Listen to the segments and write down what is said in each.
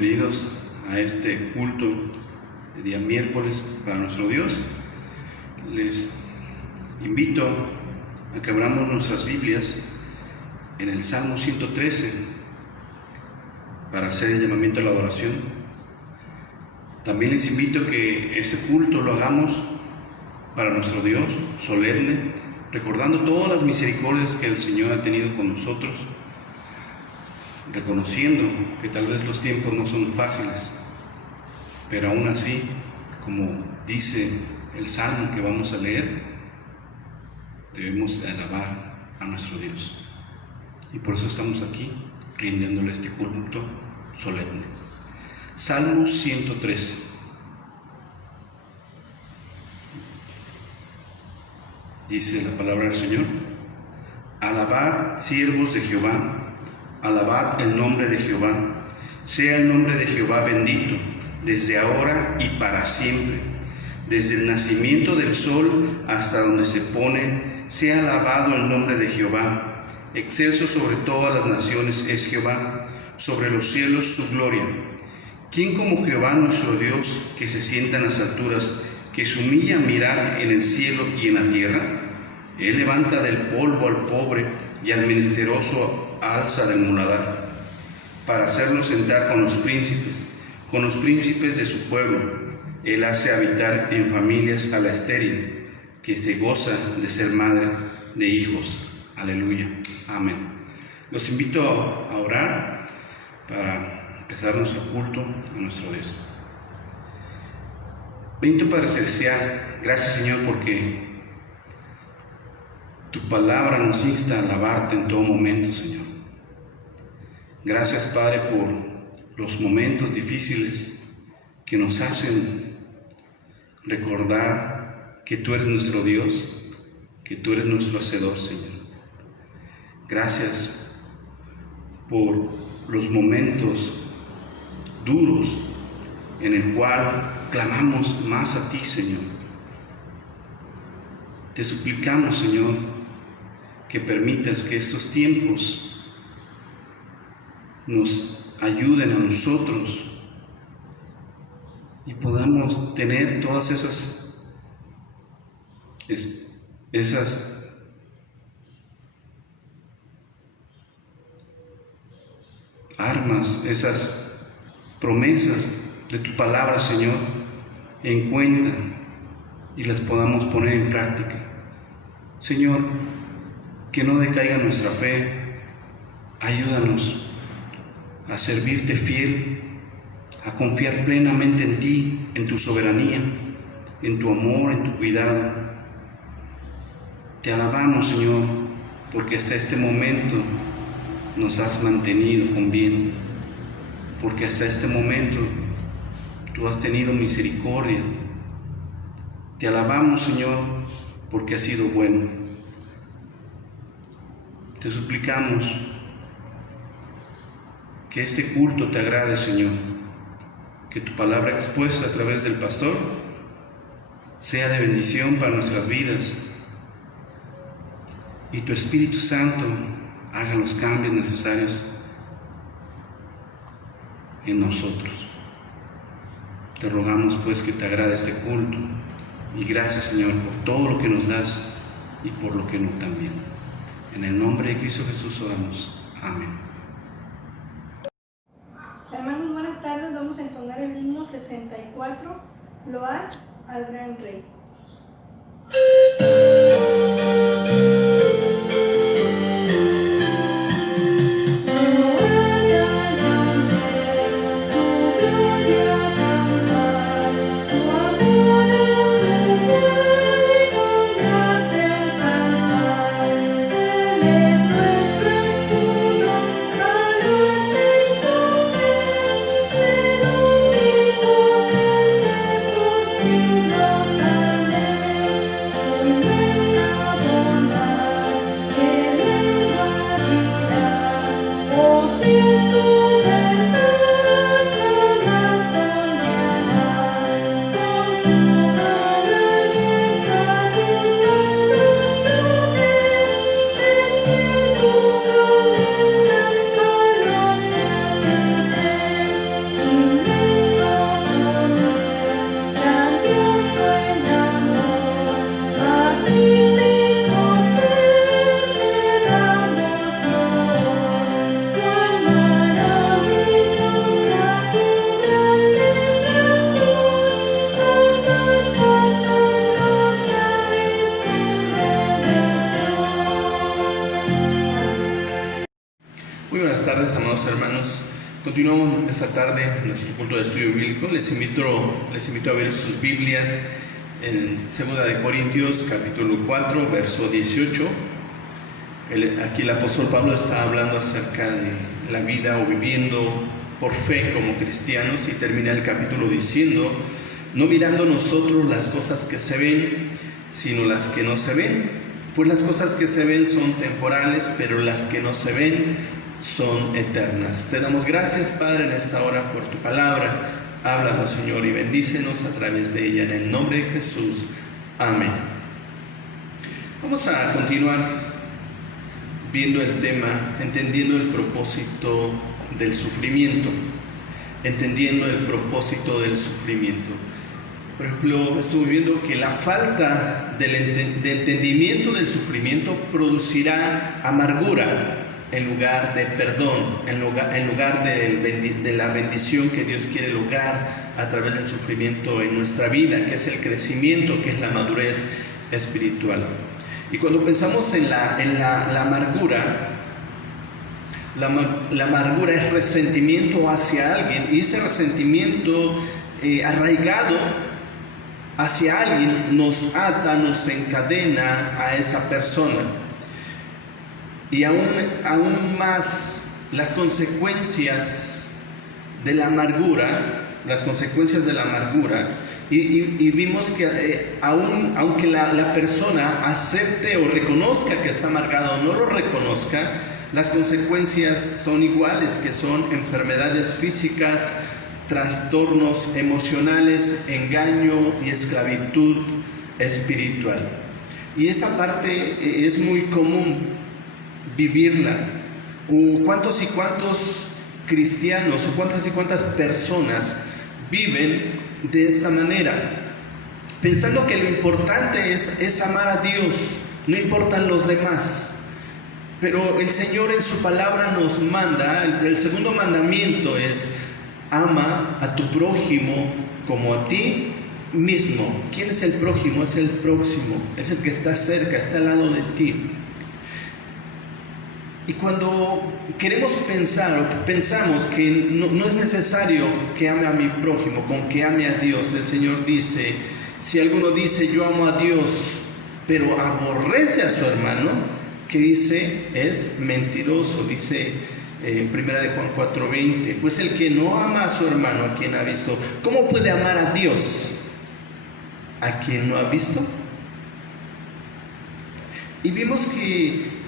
bienvenidos a este culto de día miércoles para nuestro Dios. Les invito a que abramos nuestras Biblias en el Salmo 113 para hacer el llamamiento a la adoración. También les invito a que ese culto lo hagamos para nuestro Dios, solemne, recordando todas las misericordias que el Señor ha tenido con nosotros, reconociendo que tal vez los tiempos no son fáciles, pero aún así, como dice el Salmo que vamos a leer, debemos alabar a nuestro Dios. Y por eso estamos aquí, rindiéndole este culto solemne. Salmo 113. Dice la palabra del Señor: alabad, siervos de Jehová, alabad el nombre de Jehová. Sea el nombre de Jehová bendito, desde ahora y para siempre. Desde el nacimiento del sol hasta donde se pone, sea alabado el nombre de Jehová. Excelso sobre todas las naciones es Jehová, sobre los cielos su gloria. ¿Quién como Jehová nuestro Dios, que se sienta en las alturas, que se humilla a mirar en el cielo y en la tierra? Él levanta del polvo al pobre y al menesteroso alza del muladar, para hacerlo sentar con los príncipes de su pueblo. Él hace habitar en familias a la estéril, que se goza de ser madre de hijos. Aleluya. Amén. Los invito a orar para empezar nuestro culto a nuestro Dios. Bendito Padre Celestial, gracias Señor porque tu palabra nos insta a alabarte en todo momento, Señor. Gracias, Padre, por los momentos difíciles que nos hacen recordar que tú eres nuestro Dios, que tú eres nuestro Hacedor, Señor. Gracias por los momentos duros en el cual clamamos más a ti, Señor. Te suplicamos, Señor, que permitas que estos tiempos nos ayuden a nosotros y podamos tener todas esas armas, esas promesas de tu palabra, Señor, en cuenta y las podamos poner en práctica. Señor, que no decaiga nuestra fe. Ayúdanos a servirte fiel, a confiar plenamente en ti, en tu soberanía, en tu amor, en tu cuidado. Te alabamos, Señor, porque hasta este momento nos has mantenido con bien, porque hasta este momento tú has tenido misericordia. Te alabamos, Señor, porque has sido bueno. Te suplicamos que este culto te agrade, Señor, que tu palabra expuesta a través del pastor sea de bendición para nuestras vidas y tu Espíritu Santo haga los cambios necesarios en nosotros. Te rogamos pues que te agrade este culto y gracias, Señor, por todo lo que nos das y por lo que no también. En el nombre de Cristo Jesús oramos. Amén. Hermanos, buenas tardes. Vamos a entonar el himno 64, Load al Gran Rey. Siglos amados hermanos, continuamos esta tarde nuestro culto de estudio bíblico. Les invito a ver sus Biblias en 2 Corintios capítulo 4, verso 18. Aquí el apóstol Pablo está hablando acerca de la vida o viviendo por fe como cristianos, y termina el capítulo diciendo: no mirando nosotros las cosas que se ven, sino las que no se ven. Pues las cosas que se ven son temporales, pero las que no se ven son eternas. Te damos gracias, Padre, en esta hora por tu palabra. Háblanos, Señor, y bendícenos a través de ella. En el nombre de Jesús. Amén. Vamos a continuar viendo el tema, entendiendo el propósito del sufrimiento. Entendiendo el propósito del sufrimiento. Por ejemplo, estuve viendo que la falta de entendimiento del sufrimiento producirá amargura en lugar de perdón, en lugar de la bendición que Dios quiere lograr a través del sufrimiento en nuestra vida, que es el crecimiento, que es la madurez espiritual. Y cuando pensamos en la amargura, la amargura es resentimiento hacia alguien, y ese resentimiento arraigado hacia alguien nos ata, nos encadena a esa persona. Y aún más las consecuencias de la amargura, y vimos que aunque la persona acepte o reconozca que está amargada o no lo reconozca, las consecuencias son iguales, que son enfermedades físicas, trastornos emocionales, engaño y esclavitud espiritual. Y esa parte es muy común vivirla. ¿Cuántos y cuántos cristianos o cuántas y cuántas personas viven de esa manera? Pensando que lo importante es amar a Dios, no importan los demás. Pero el Señor en su palabra nos manda, el segundo mandamiento es: ama a tu prójimo como a ti mismo. ¿Quién es el prójimo? Es el próximo, es el que está cerca, está al lado de ti. Y cuando queremos pensar o pensamos que no es necesario que ame a mi prójimo, con que ame a Dios, el Señor dice: si alguno dice yo amo a Dios, pero aborrece a su hermano, ¿qué dice? Es mentiroso. Dice en 1 Juan 4:20, pues el que no ama a su hermano, a quien ha visto, ¿cómo puede amar a Dios a quien no ha visto? Y vimos que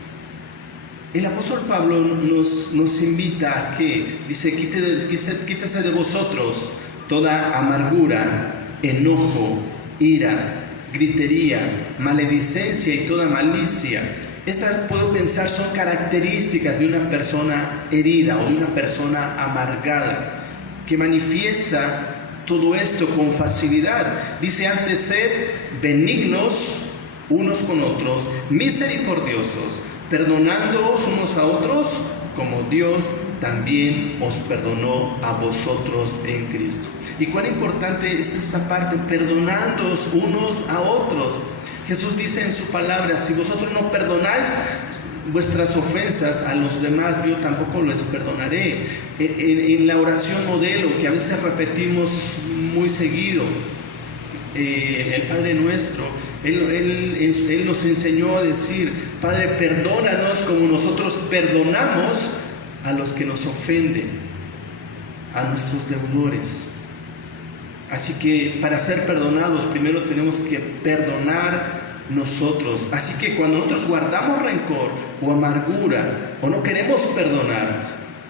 el apóstol Pablo nos invita a que, dice: quítese de vosotros toda amargura, enojo, ira, gritería, maledicencia y toda malicia. Estas, puedo pensar, son características de una persona herida o de una persona amargada, que manifiesta todo esto con facilidad. Dice: antes sed benignos unos con otros, misericordiosos, perdonándoos unos a otros, como Dios también os perdonó a vosotros en Cristo. Y cuán importante es esta parte, perdonándoos unos a otros. Jesús dice en su palabra: si vosotros no perdonáis vuestras ofensas a los demás, yo tampoco les perdonaré. En la oración modelo, que a veces repetimos muy seguido, el Padre Nuestro, Él nos enseñó a decir: Padre, perdónanos como nosotros perdonamos a los que nos ofenden, a nuestros deudores. Así que para ser perdonados, primero tenemos que perdonar nosotros. Así que cuando nosotros guardamos rencor o amargura o no queremos perdonar,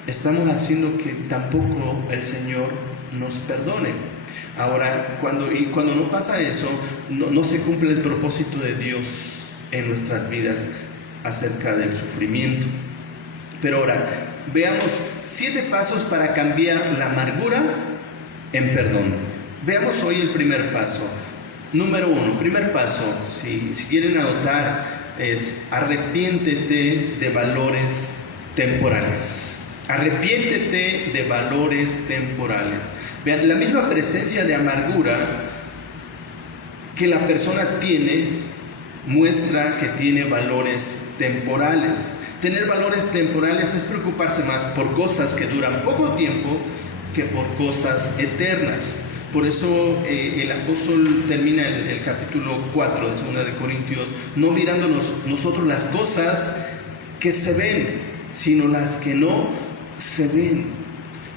estamos haciendo que tampoco el Señor nos perdone. Ahora, cuando no pasa eso, no se cumple el propósito de Dios en nuestras vidas acerca del sufrimiento. Pero ahora, veamos 7 pasos para cambiar la amargura en perdón. Veamos hoy el primer paso. Número 1, primer paso, si quieren anotar, es: arrepiéntete de valores temporales. Arrepiéntete de valores temporales. Vean, la misma presencia de amargura que la persona tiene muestra que tiene valores temporales. Tener valores temporales es preocuparse más por cosas que duran poco tiempo que por cosas eternas. Por eso el apóstol termina el capítulo 4 de 2 de Corintios, no mirándonos nosotros las cosas que se ven, sino las que no se ven.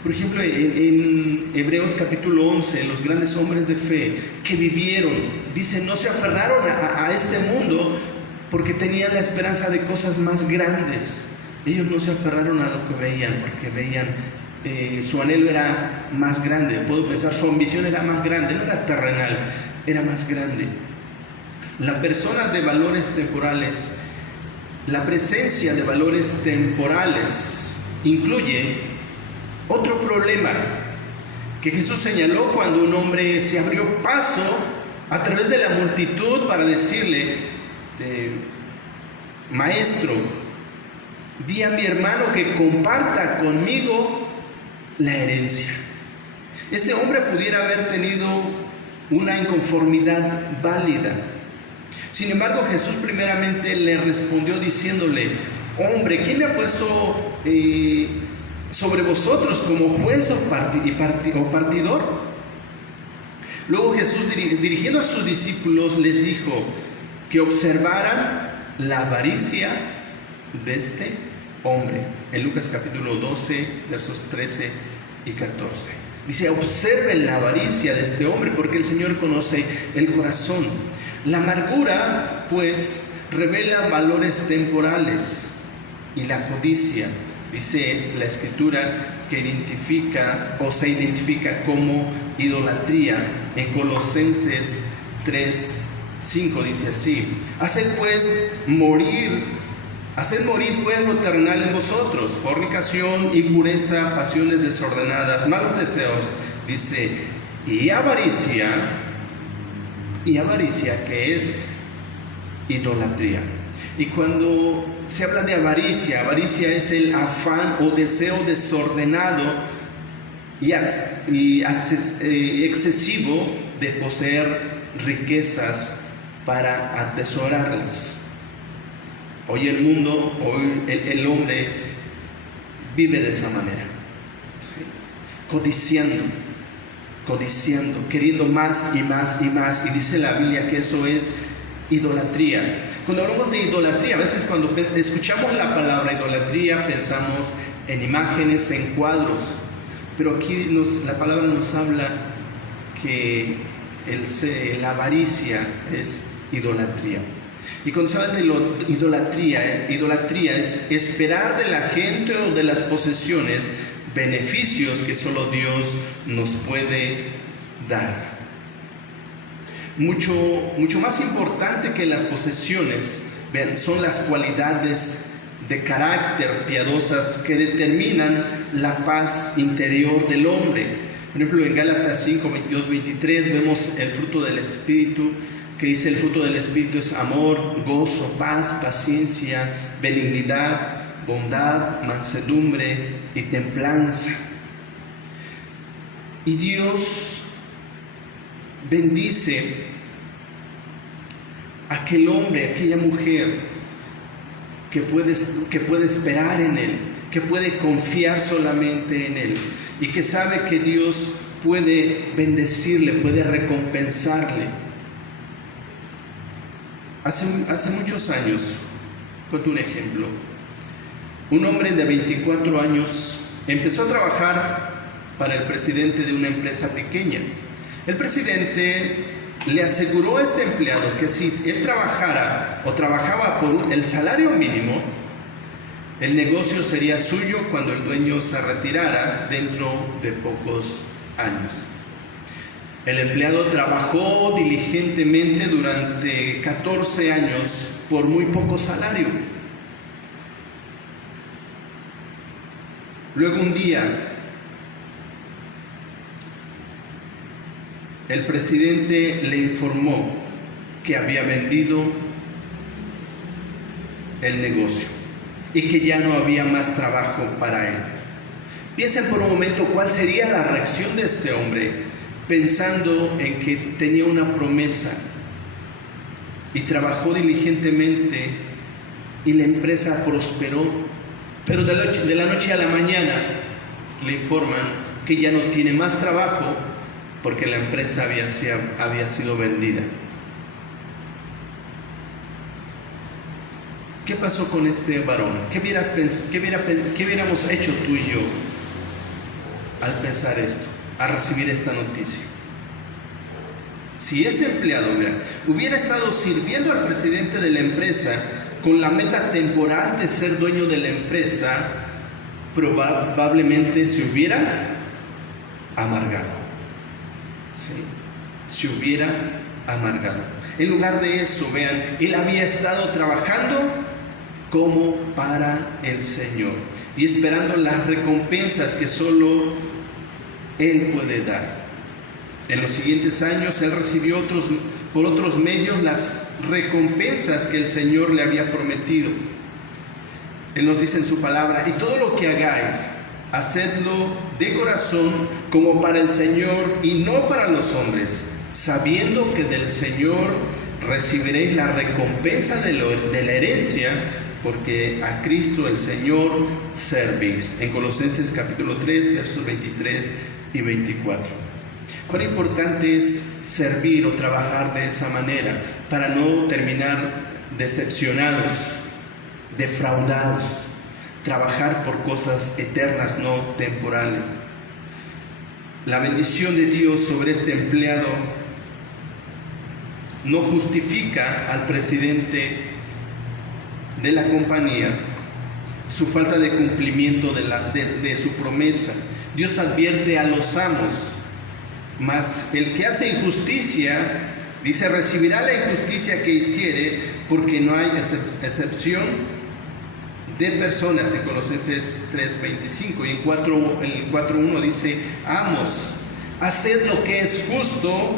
Por ejemplo, en Hebreos capítulo 11, los grandes hombres de fe que vivieron, dicen, no se aferraron a este mundo porque tenían la esperanza de cosas más grandes. Ellos no se aferraron a lo que veían, porque veían, su anhelo era más grande. Puedo pensar, su ambición era más grande, no era terrenal, era más grande. La persona de valores temporales, la presencia de valores temporales incluye otro problema que Jesús señaló cuando un hombre se abrió paso a través de la multitud para decirle, maestro, di a mi hermano que comparta conmigo la herencia. Este hombre pudiera haber tenido una inconformidad válida. Sin embargo, Jesús primeramente le respondió diciéndole, hombre, ¿quién me ha puesto sobre vosotros como juez o partidor? Luego Jesús, dirigiendo a sus discípulos, les dijo que observaran la avaricia de este hombre. En Lucas capítulo 12, versos 13 y 14. Dice, observen la avaricia de este hombre, porque el Señor conoce el corazón. La amargura, pues, revela valores temporales, y la codicia, dice la Escritura, que se identifica como idolatría. En Colosenses 3:5 dice así, haced morir pues lo terrenal en vosotros, fornicación, impureza, pasiones desordenadas, malos deseos, dice, y avaricia, que es idolatría. Y cuando se habla de avaricia es el afán o deseo desordenado y excesivo de poseer riquezas para atesorarlas. Hoy el mundo, hoy el hombre vive de esa manera, ¿sí? Codiciando, queriendo más y más y más. Y dice la Biblia que eso es idolatría. Cuando hablamos de idolatría, a veces cuando escuchamos la palabra idolatría pensamos en imágenes, en cuadros, pero aquí la palabra nos habla que la avaricia es idolatría. Y cuando se habla de idolatría es esperar de la gente o de las posesiones beneficios que solo Dios nos puede dar. Mucho más importante que las posesiones, son las cualidades de carácter piadosas que determinan la paz interior del hombre. Por ejemplo, en Gálatas 5, 22, 23 vemos el fruto del Espíritu, que dice: el fruto del Espíritu es amor, gozo, paz, paciencia, benignidad, bondad, mansedumbre y templanza. Y Dios bendice a aquel hombre, aquella mujer que puede esperar en Él, que puede confiar solamente en Él y que sabe que Dios puede bendecirle, puede recompensarle. Hace muchos años, cuento un ejemplo. Un hombre de 24 años empezó a trabajar para el presidente de una empresa pequeña. El presidente le aseguró a este empleado que si él trabajara o trabajaba por el salario mínimo, el negocio sería suyo cuando el dueño se retirara dentro de pocos años. El empleado trabajó diligentemente durante 14 años por muy poco salario. Luego un día, el presidente le informó que había vendido el negocio y que ya no había más trabajo para él. Piensen por un momento cuál sería la reacción de este hombre, pensando en que tenía una promesa y trabajó diligentemente y la empresa prosperó, pero de la noche a la mañana le informan que ya no tiene más trabajo porque la empresa había sido vendida. ¿Qué pasó con este varón? ¿Qué hubiéramos hecho tú y yo al pensar esto, al recibir esta noticia? Si ese empleado hubiera estado sirviendo al presidente de la empresa con la meta temporal de ser dueño de la empresa, probablemente se hubiera amargado. ¿Sí? Se hubiera amargado. En lugar de eso, vean, él había estado trabajando como para el Señor y esperando las recompensas que solo Él puede dar. En los siguientes años él recibió por otros medios las recompensas que el Señor le había prometido. Él nos dice en su palabra: y todo lo que hagáis, hacedlo de corazón como para el Señor y no para los hombres, sabiendo que del Señor recibiréis la recompensa de la herencia, porque a Cristo el Señor servís. En Colosenses capítulo 3, versos 23 y 24. Cuán importante es servir o trabajar de esa manera para no terminar decepcionados, defraudados. Trabajar por cosas eternas, no temporales. La bendición de Dios sobre este empleado no justifica al presidente de la compañía su falta de cumplimiento de su promesa. Dios advierte a los amos: mas el que hace injusticia, dice, recibirá la injusticia que hiciere, porque no hay excepción de personas. En Colosenses 3:25, y en 4:1 dice: amos, haced lo que es justo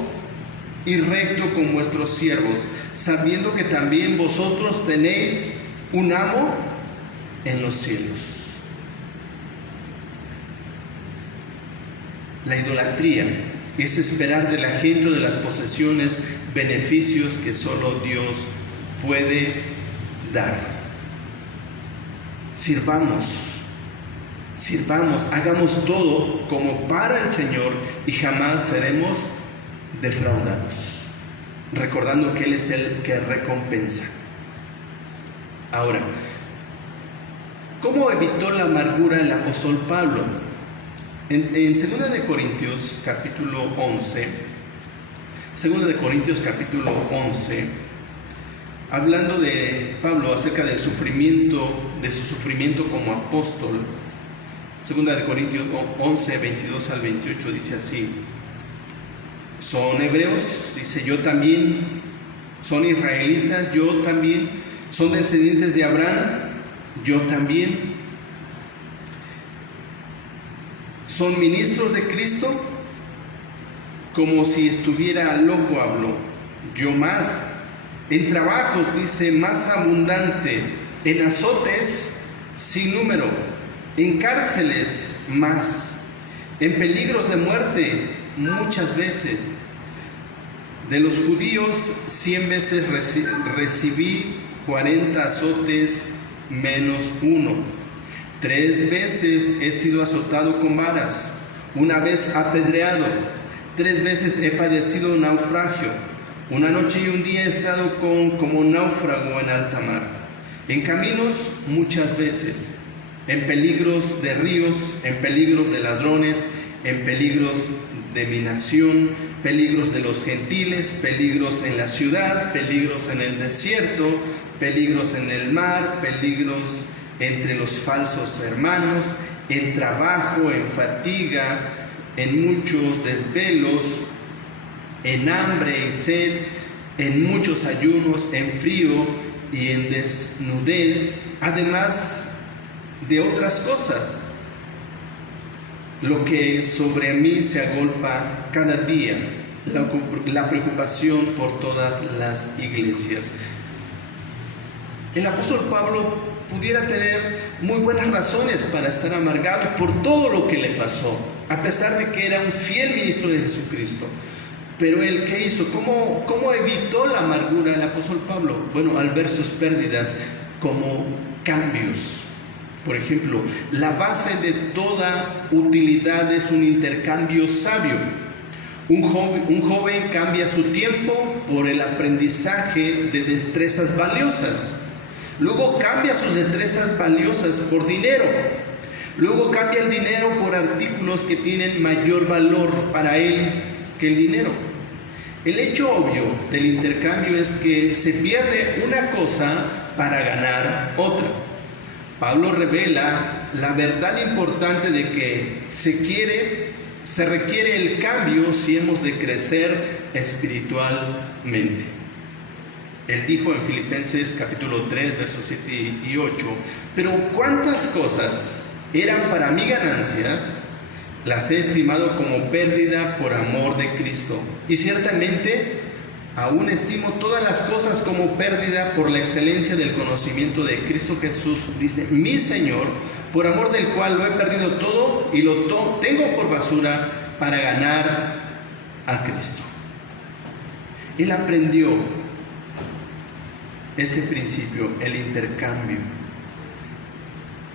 y recto con vuestros siervos, sabiendo que también vosotros tenéis un amo en los cielos. La idolatría es esperar de la gente o de las posesiones beneficios que solo Dios puede dar. Sirvamos, hagamos todo como para el Señor y jamás seremos defraudados, recordando que Él es el que recompensa. Ahora, ¿cómo evitó la amargura el apóstol Pablo? En 2 de Corintios capítulo 11, 2 de Corintios capítulo 11, hablando de Pablo acerca del sufrimiento, de su sufrimiento como apóstol, 2 de Corintios 11, 22 al 28 dice así: son hebreos, dice, yo también; son israelitas, yo también; son descendientes de Abraham, yo también; son ministros de Cristo, como si estuviera loco hablo, yo más; en trabajos, dice, más abundante; en azotes sin número; en cárceles más; en peligros de muerte muchas veces; de los judíos 100 veces recibí 40 azotes menos uno; 3 veces he sido azotado con varas; 1 vez apedreado; 3 veces he padecido naufragio; 1 noche y 1 día he estado como náufrago en alta mar; en caminos muchas veces; en peligros de ríos; en peligros de ladrones; en peligros de mi nación; peligros de los gentiles; peligros en la ciudad; peligros en el desierto; peligros en el mar; peligros entre los falsos hermanos; en trabajo; en fatiga; en muchos desvelos; en hambre y sed; en muchos ayunos; en frío y en desnudez; además de otras cosas, lo que sobre mí se agolpa cada día, la preocupación por todas las iglesias. El apóstol Pablo pudiera tener muy buenas razones para estar amargado por todo lo que le pasó, a pesar de que era un fiel ministro de Jesucristo. Pero él, ¿qué hizo? ¿Cómo evitó la amargura el apóstol Pablo? Bueno, al ver sus pérdidas, como cambios. Por ejemplo, la base de toda utilidad es un intercambio sabio. Un joven cambia su tiempo por el aprendizaje de destrezas valiosas. Luego cambia sus destrezas valiosas por dinero. Luego cambia el dinero por artículos que tienen mayor valor para él que el dinero. El hecho obvio del intercambio es que se pierde una cosa para ganar otra. Pablo revela la verdad importante de que se requiere el cambio si hemos de crecer espiritualmente. Él dijo en Filipenses capítulo 3, versos 7 y 8, pero cuántas cosas eran para mi ganancia, las he estimado como pérdida por amor de Cristo. Y ciertamente aún estimo todas las cosas como pérdida por la excelencia del conocimiento de Cristo Jesús, dice, mi Señor, por amor del cual lo he perdido todo y lo tengo por basura para ganar a Cristo. Él aprendió este principio, el intercambio,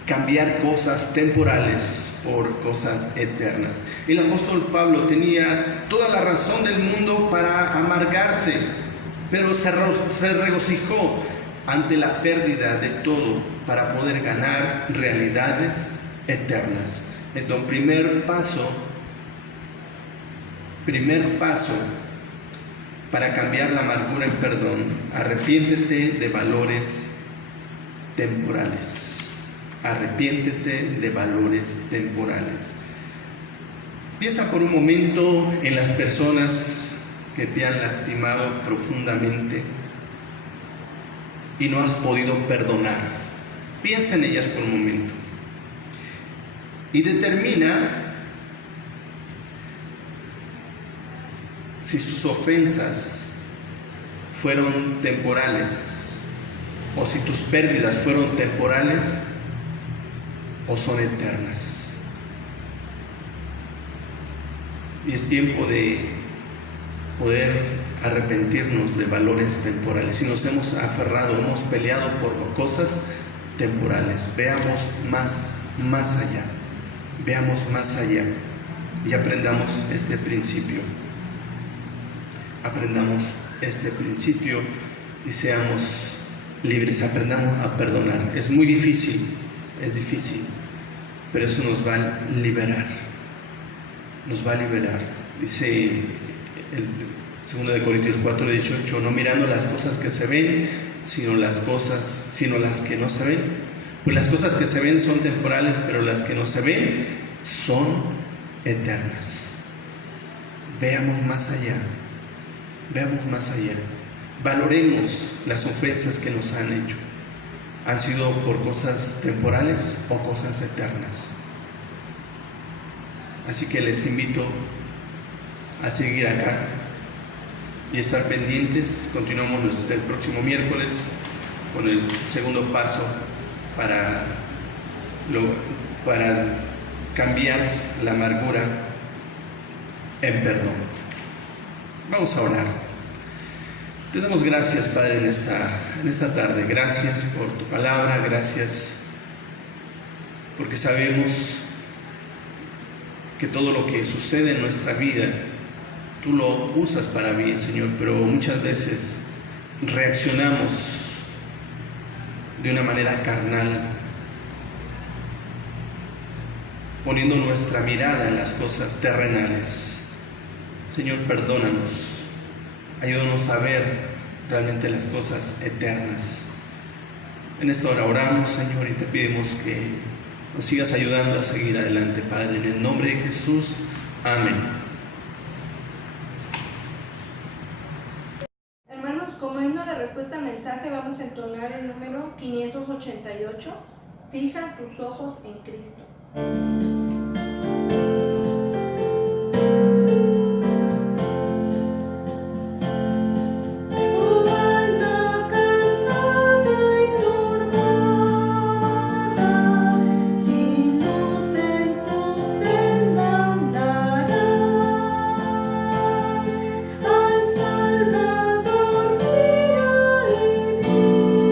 cambiar cosas temporales por cosas eternas. El apóstol Pablo tenía toda la razón del mundo para amargarse, pero se regocijó ante la pérdida de todo para poder ganar realidades eternas. Entonces, primer paso para cambiar la amargura en perdón: arrepiéntete de valores temporales. Arrepiéntete de valores temporales. Piensa por un momento en las personas que te han lastimado profundamente y no has podido perdonar. Piensa en ellas por un momento y determina si sus ofensas fueron temporales o si tus pérdidas fueron temporales o son eternas. Y es tiempo de poder arrepentirnos de valores temporales. Si nos hemos aferrado, hemos peleado por cosas temporales, veamos más allá. Veamos más allá y aprendamos este principio. Aprendamos este principio y seamos libres. Aprendamos a perdonar. Es muy difícil. Es difícil, pero eso nos va a liberar. Nos va a liberar. Dice el 2 Corintios 4:18, no mirando las cosas que se ven, sino las que no se ven. Pues las cosas que se ven son temporales, pero las que no se ven son eternas. Veamos más allá. Veamos más allá. Valoremos las ofensas que nos han hecho. ¿Han sido por cosas temporales o cosas eternas? Así que les invito a seguir acá y estar pendientes. Continuamos el próximo miércoles con el segundo paso para cambiar la amargura en perdón. Vamos a orar. Te damos gracias, Padre, en esta tarde. Gracias por tu palabra, gracias porque sabemos que todo lo que sucede en nuestra vida, tú lo usas para bien, Señor, pero muchas veces reaccionamos de una manera carnal, poniendo nuestra mirada en las cosas terrenales. Señor, perdónanos. Ayúdanos a ver realmente las cosas eternas. En esta hora oramos, Señor, y te pedimos que nos sigas ayudando a seguir adelante, Padre. En el nombre de Jesús, amén. Hermanos, como himno de respuesta al mensaje, vamos a entonar el número 588. Fija tus ojos en Cristo. Salvador, mira y vive.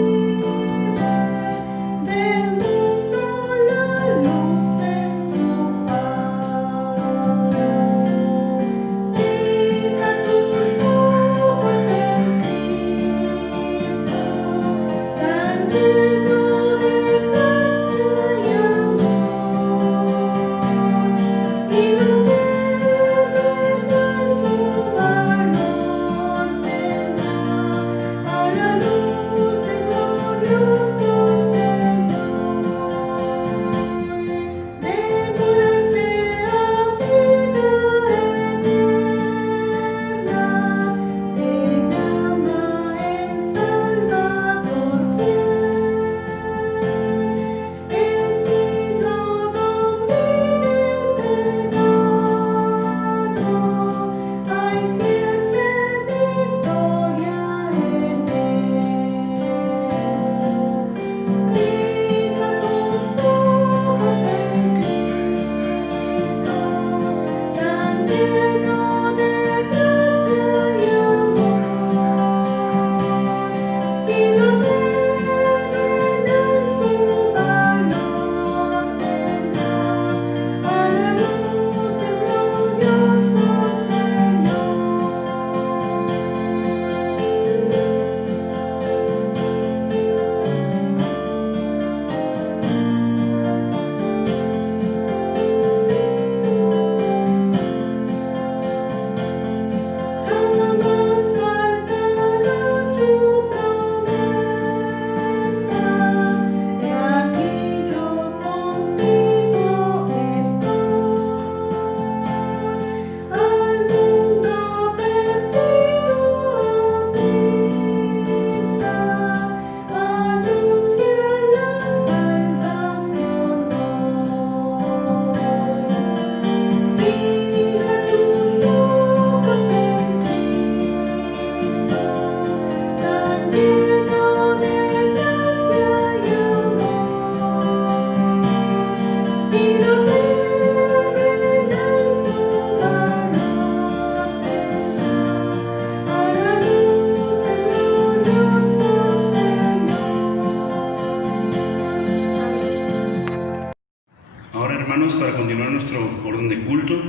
orden de culto,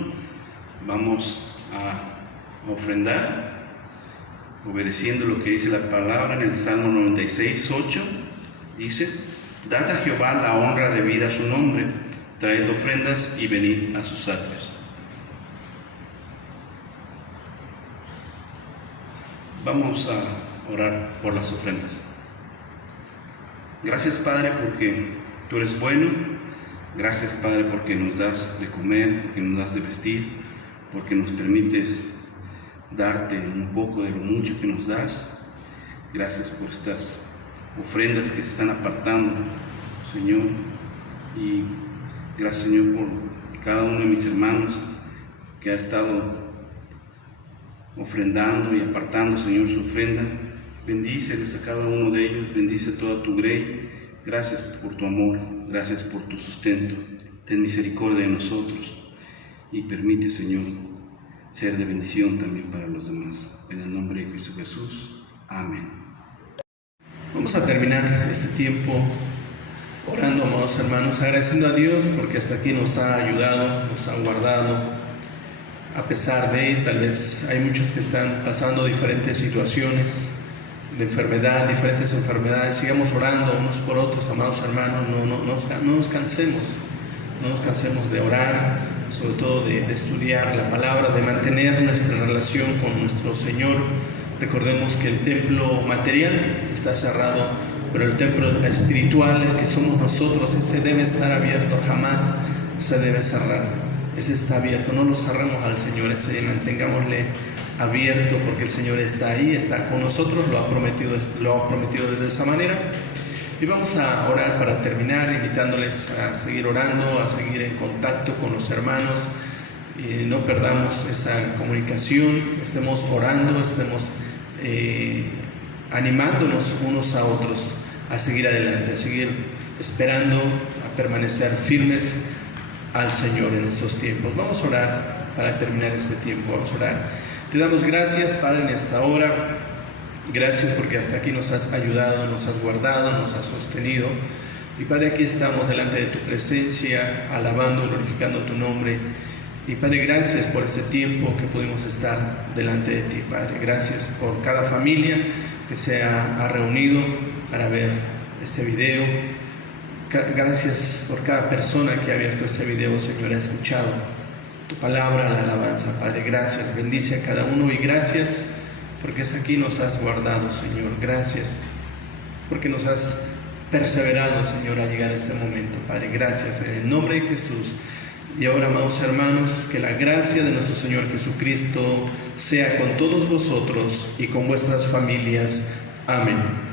vamos a ofrendar, obedeciendo lo que dice la palabra en el Salmo 96:8. Dice: dad a Jehová la honra debida a su nombre, traed ofrendas y venid a sus atrios. Vamos a orar por las ofrendas. Gracias, Padre, porque tú eres bueno. Gracias, Padre, porque nos das de comer, porque nos das de vestir, porque nos permites darte un poco de lo mucho que nos das. Gracias por estas ofrendas que se están apartando, Señor. Y gracias, Señor, por cada uno de mis hermanos que ha estado ofrendando y apartando, Señor, su ofrenda. Bendíceles a cada uno de ellos, bendice toda tu grey. Gracias por tu amor, gracias por tu sustento. Ten misericordia de nosotros y permite, Señor, ser de bendición también para los demás. En el nombre de Cristo Jesús. Amén. Vamos a terminar este tiempo orando, amados hermanos, agradeciendo a Dios porque hasta aquí nos ha ayudado, nos ha guardado. A pesar de, tal vez hay muchos que están pasando diferentes situaciones de enfermedad, diferentes enfermedades. Sigamos orando unos por otros, amados hermanos. No nos cansemos de orar, sobre todo de estudiar la palabra, de mantener nuestra relación con nuestro Señor. Recordemos que el templo material está cerrado, pero el templo espiritual, el que somos nosotros, ese debe estar abierto, jamás se debe cerrar. Ese está abierto, no lo cerremos al Señor, ese mantengámosle abierto, porque el Señor está ahí, está con nosotros, lo ha prometido de esa manera. Y vamos a orar para terminar, invitándoles a seguir orando, a seguir en contacto con los hermanos, y no perdamos esa comunicación, estemos orando, estemos animándonos unos a otros a seguir adelante, a seguir esperando, a permanecer firmes al Señor en estos tiempos. Vamos a orar para terminar este tiempo, vamos a orar. Te damos gracias, Padre, en esta hora. Gracias porque hasta aquí nos has ayudado, nos has guardado, nos has sostenido. Y Padre, aquí estamos delante de tu presencia, alabando, glorificando tu nombre. Y Padre, gracias por este tiempo que pudimos estar delante de ti, Padre. Gracias por cada familia que se ha reunido para ver este video. Gracias por cada persona que ha abierto este video, Señor, ha escuchado tu palabra, la alabanza, Padre. Gracias, bendice a cada uno y gracias porque hasta aquí nos has guardado, Señor. Gracias porque nos has perseverado, Señor, a llegar a este momento, Padre. Gracias, en el nombre de Jesús. Y ahora, amados hermanos, que la gracia de nuestro Señor Jesucristo sea con todos vosotros y con vuestras familias. Amén.